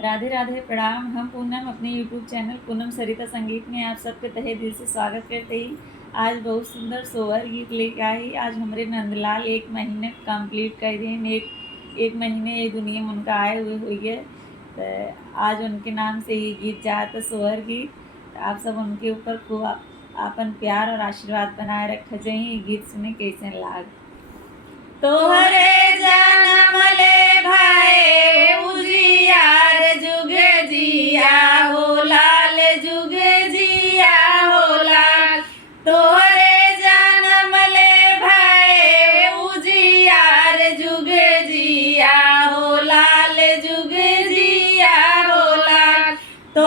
राधे राधे प्रणाम। हम पूनम अपने यूट्यूब चैनल पूनम सरिता संगीत में आप सबके तहे दिल से स्वागत करते ही आज बहुत सुंदर सोहर गीत लेके आई। आज हमारे नंदलाल 1 महीने कंप्लीट कर दिए, एक महीने ये दुनिया में उनका आए हुए हुई है। तो आज उनके नाम से ही गीत जाता सोहर गीत। आप सब उनके ऊपर खूब अपन प्यार और आशीर्वाद बनाए रख जाइए। गीत सुने कैसे लाग। तोहरे जन्म ले भाई उजियार जुग जिया हो लाल, जुग जिया हो लाल। तोहरे जन्म ले भाई उजियार जुग जिया हो लाल, जुग जिया हो लाल। तो